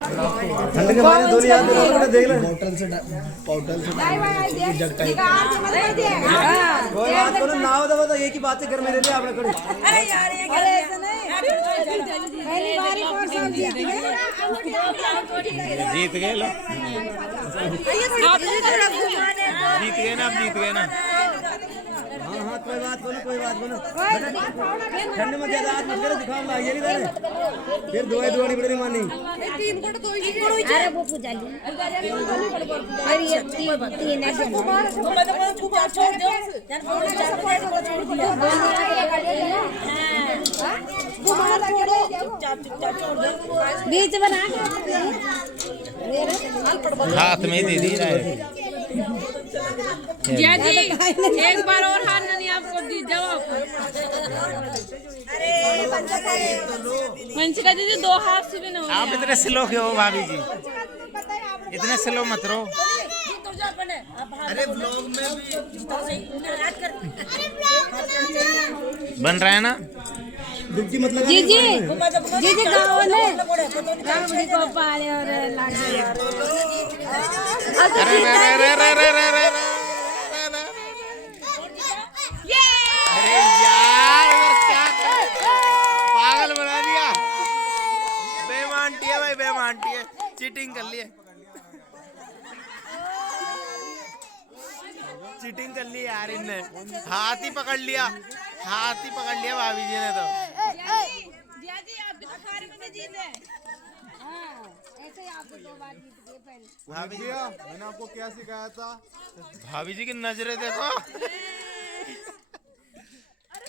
ठंड के मारे दो यार देख ले पोर्टल से जग टाइप कोई बात करो ना हो तो एक ही बात है घर में रह ले आपने करो। अरे यार ये अरे ऐसा नहीं पहली बारी कौन सा जीत गए लो जीत गए ना, आप जीत गए ना। हाँ हाँ कोई बात बोलो ठंड में ज्यादा हाथ मत करो, जुकाम लग गया नहीं फिर दवाई दवाई बड़ी मानी अरे वो पूजा ली अरे ये तीन ऐसे बीच बना हाथ में दे दी रहा है। जिया जी एक बार और हारना नहीं आपको दी जवाब। वंशिका दीदी दो हाथ से भी ना हो। आप इतने स्लो क्यों हो भाभी जी, इतने स्लो मत रहो। अरे ब्लॉग में भी बन रहा है ना डुबकी मतलब जी जी जी जी गाँव ने रामड़ी को पाले और लाग अरे रे रे रे रे रे रे रे अरे यार क्या पागल बना दिया। बेईमानटी है भाई, बेईमानटी है, चीटिंग कर लिए, चीटिंग कर ली यार इनने। हाथ ही पकड़ लिया भाभी जी ने तो। जिया जी आप भी तो हार में जीते। ऐसे ही आपको दो बार जीत गए पहले। भाभी जी मैंने आपको क्या सिखाया था? भाभी जी की नजरें देखो।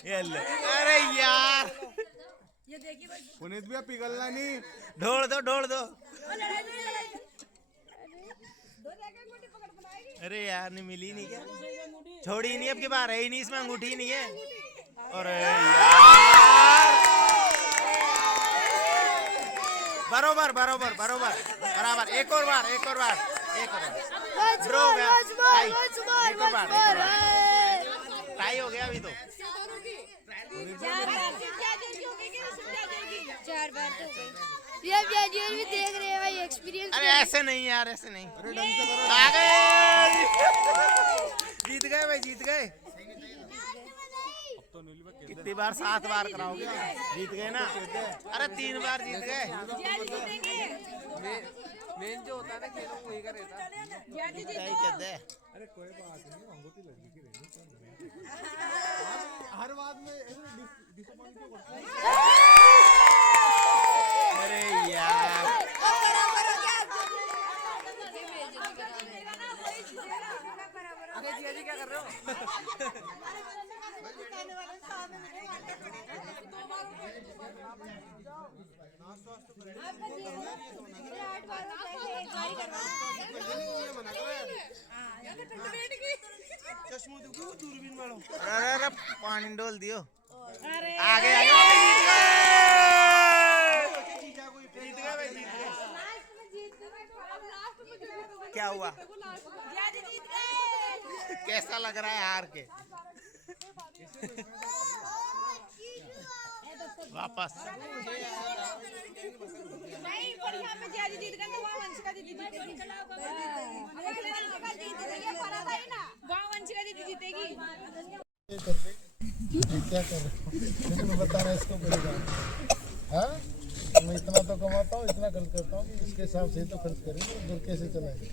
ये ले। अरे यार पुनीत भैया पिघलना नहीं। ढोल दो। अरे यार नहीं मिली नहीं क्या, छोड़ी नहीं, अब की बार है ही नहीं, इसमें अंगूठी नहीं है। अरे यार बराबर एक और बार ड्रॉ हो गया, एक और बार टाई हो गया अभी तो। चार बार तो ये भी देख रहे हैं भाई एक्सपीरियंस। अरे ऐसे नहीं यार, ऐसे नहीं। आ गए, जीत गए भाई, जीत गए। कितनी बार, 7 बार कराओगे, जीत गए ना। अरे 3 बार जीत गए। मेन जो होता है ना खेलों को वही का रहता है। कहते हैं अरे कोई बात नहीं, अंगूठी लगी की रहेगी। हर बात में डिसअपॉइंट क्यों करते हैं? अरे यार अरे जिया जी क्या कर रहे हो? अरे पानी डोल दियो। अरे आगे जीत गए भाई, जीत गए। क्या हुआ, जिया जी जीत गए। कैसा लग रहा है हार के? वापस नहीं पर यहाँ पे जिया जी जीत गए तो वहाँ वंशिका दीदी जीतेगी। वहाँ वंशिका दीदी जीतेगी। क्या कर रहे हो? लेकिन बता रहा इसको बोलेगा हाँ, मैं इतना तो कमाता हूँ, इतना खर्च करता हूँ कि इसके हिसाब से तो खर्च करेंगे, घर कैसे चलाएंगे?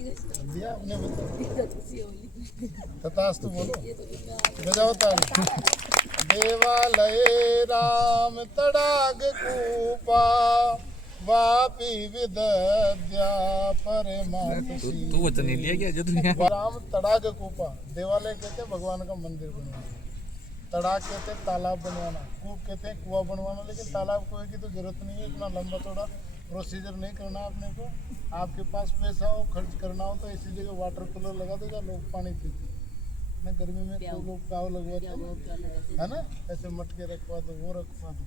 दिया आपने बताओ, तथास्तु बोलो, बजाओ ताली। देवालय राम तड़ाग कूपा वापी विद्या परमार्थी। तू वचन नहीं लिया क्या जो दुनिया? राम तड़ाग कूपा, देवालय कहते हैं भगवान का मंदिर बनवाना, तड़ाग कहते हैं तालाब बनवाना, कूप कहते हैं कुआं बनवाना। लेकिन तालाब कुएं की तो जरूरत नहीं है, इतना लंबा चौड़ा प्रोसीजर नहीं करना आपने को। आपके पास पैसा हो, खर्च करना हो तो इसी जगह वाटर कूलर लगा दो जहाँ लोग पानी पीते ना। गर्मी में तो लोग काव लगवाते है ना, ऐसे मटके रखवा दो, वो रखवा दो।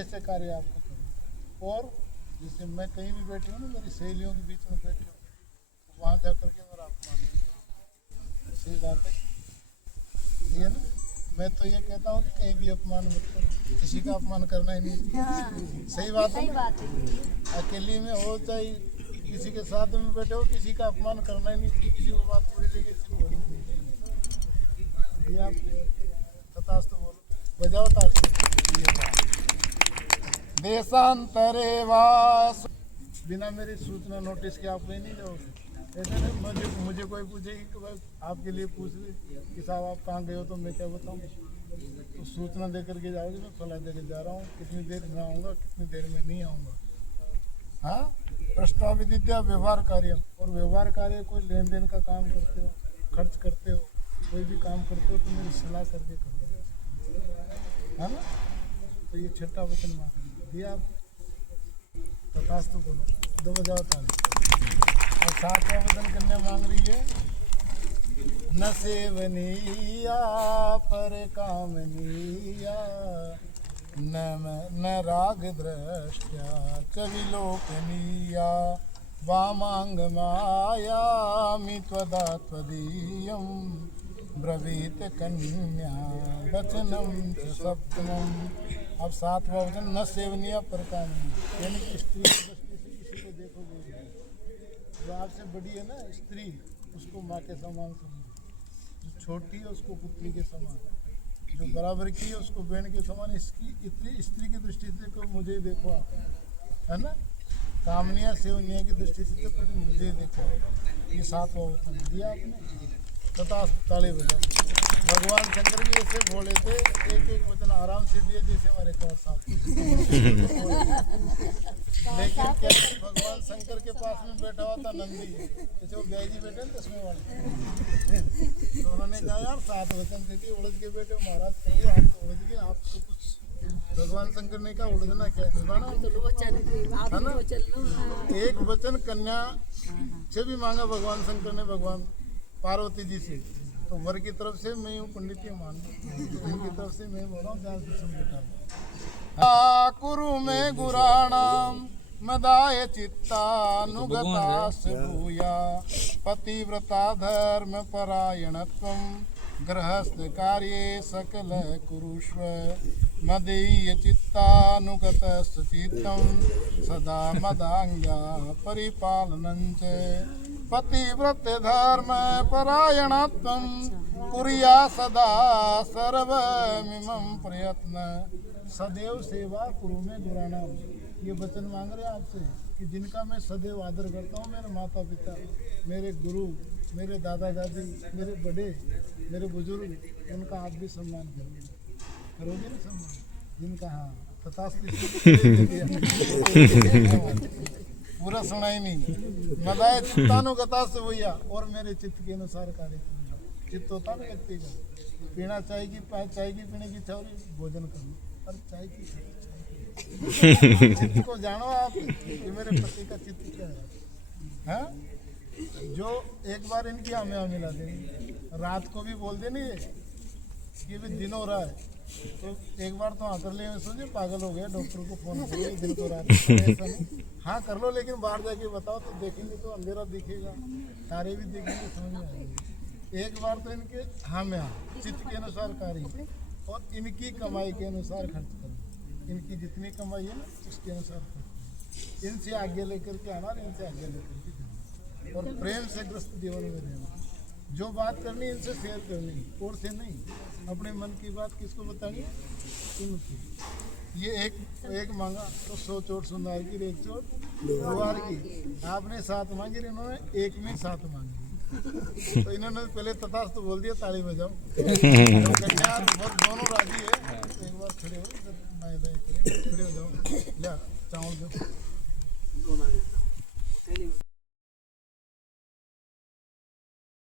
ऐसे कार्य आपको करो। और जैसे मैं कहीं भी बैठी हूँ ना, मेरी सहेलियों के बीच में बैठी हूँ, तो वहाँ जा करके मेरा अपमान नहीं करो। सही बात है ये ना। मैं तो ये कहता हूँ कि कहीं भी अपमान मत करो, किसी का अपमान करना ही नहीं। सही बात है ना? अकेली में हो चाहे किसी के साथ में बैठे हो, किसी का अपमान करना ही नहीं, किसी को बात पूरी लगी किसी बोलनी नहीं। ये आप तथास्तु बोलो, बजाओ ताली। देशांतरे वास, बिना मेरी सूचना नोटिस के आप कहीं नहीं जाओगे। ऐसे नहीं मुझे कोई पूछेगी कि भाई आपके लिए पूछ ले कि साहब आप कहाँ गए हो, तो मैं क्या बताऊँ? तो सूचना दे करके जाओगे, मैं फला दे के जा रहा हूँ, कितनी देर में आऊँगा, कितनी देर में नहीं आऊँगा। हाँ, प्रस्ताविद्या व्यवहार कार्य, और व्यवहार कार्य कोई लेन देन का काम करते हो, खर्च करते हो, कोई भी काम करते हो तो मेरी सलाह करके करो, है ना? तो ये छठा वचन मांग दिया आप, तथास्तु बोलो, दो बजाओ ताली। और सातवां वचन कन्या मांग रही है, न सेवनीया पर कामनीया, न राग दृष्ट्या च विलोकनीया, वामांग मायामि त्वदा त्वदीयं, ब्रवीत कन्या वचनम च सप्तमम्। अब सातवां वचन, न सेवनीया पर कामनीया, यानी कि स्त्री की दृष्टि से किसी को देखोगे, जो आपसे बड़ी है ना स्त्री, उसको माँ के समान समझो, जो छोटी है उसको पुत्री के समान, जो बराबर की है उसको बहन के समान। इसकी इतनी स्त्री की दृष्टि से को मुझे देखो आप, है ना? कामनिया सेवनिया की दृष्टि से तो मुझे देखो आप। ये सातवां वचन दिया आपने, तथा ताली बजाओ। भगवान शंकर भी ऐसे बोले थे, एक एक वचन आराम से दिए जैसे हमारे कौन साहब। लेकिन क्या भगवान शंकर के पास में बैठा हुआ था नंदी, जैसे वो ब्याजी बैठे ना चश्मे वाले, तो उन्होंने कहा यार 7 वचन देती उलझ के बैठे महाराज, कहिए आप तो उलझ गए, आप तो कुछ। भगवान शंकर ने कहा उलझना क्या है ना? एक वचन कन्या से भी मांगा भगवान शंकर ने, भगवान पार्वती जी से, तो वर की तरफ से मैं हूँ पंडित जी मान, उनकी तरफ से मैं बोल रहा हूँ, ध्यान से सुन बेटा। कुरु में गुराणाम मदाय चित्तानुगतास्य भूया, पतिव्रता धर्म परायणत्वं, गृहस्थ कार्ये सकल कुरुष्व, मदीय चित्तानुगतश्च चित्तं, सदा मदांग्या परिपालनं च, पतिव्रत धर्म परायणत्वं, कुर्या सदा सर्वमिमं प्रयत्न, सदैव सेवा कुरु में गुराणाम। ये वचन मांग रहे हैं आपसे कि जिनका मैं सदैव आदर करता हूँ, मेरे माता पिता, मेरे गुरु, मेरे दादा दादी, मेरे बड़े, मेरे बुजुर्ग, उनका आप भी सम्मान करोगे ना सम्मान? जिनका हाँ तथास्तु पूरा सुना ही नहीं। मदाय चित्तानुगता से भैया, और मेरे चित्त के अनुसार कार्य करो। चित्त होता ना व्यक्ति का, पीना चाय की पीने की इच्छा हो रही, भोजन करो, पर चाय की चित्त को जानो आप कि मेरे पति का चित्त क्या है, हाँ? जो एक बार इनकी हमें मिला देंगे, रात को भी बोल देनी है कि भी दिन हो रहा है, तो एक बार तो हाँ कर ले, सोचे पागल हो गया, डॉक्टर को फोन करिए, दिन तो रात ऐसा नहीं, हाँ कर लो, लेकिन बाहर जाके बताओ तो देखेंगे तो अंधेरा दिखेगा, तारे भी देखेंगे, समझ में आएंगे। एक बार तो इनके हाँ में हाँ, चित्त के अनुसार कार्य, और इनकी कमाई के अनुसार खर्च करो, इनकी जितनी कमाई है ना उसके अनुसार खर्च, इनसे आगे लेकर के आना, इनसे आगे लेकर के जाना, और प्रेम से ग्रस्त जीवन में रहना। जो बात करनी इनसे शेयर करनी, और से नहीं। अपने मन की बात किसको बतानी है? इनकी। ये एक मांगा तो 100 चोट सुंदर की, 1 चोट गुरुवार की। आपने 7 मांगी, इन्होंने एक में 7 मांगी, तो इन्होंने पहले तथास्तु बोल दिया, ताली बजाओ। कन्या दोनों राजी है, तो एक बार खड़े हो, खड़े हो जाओ, चावल दो।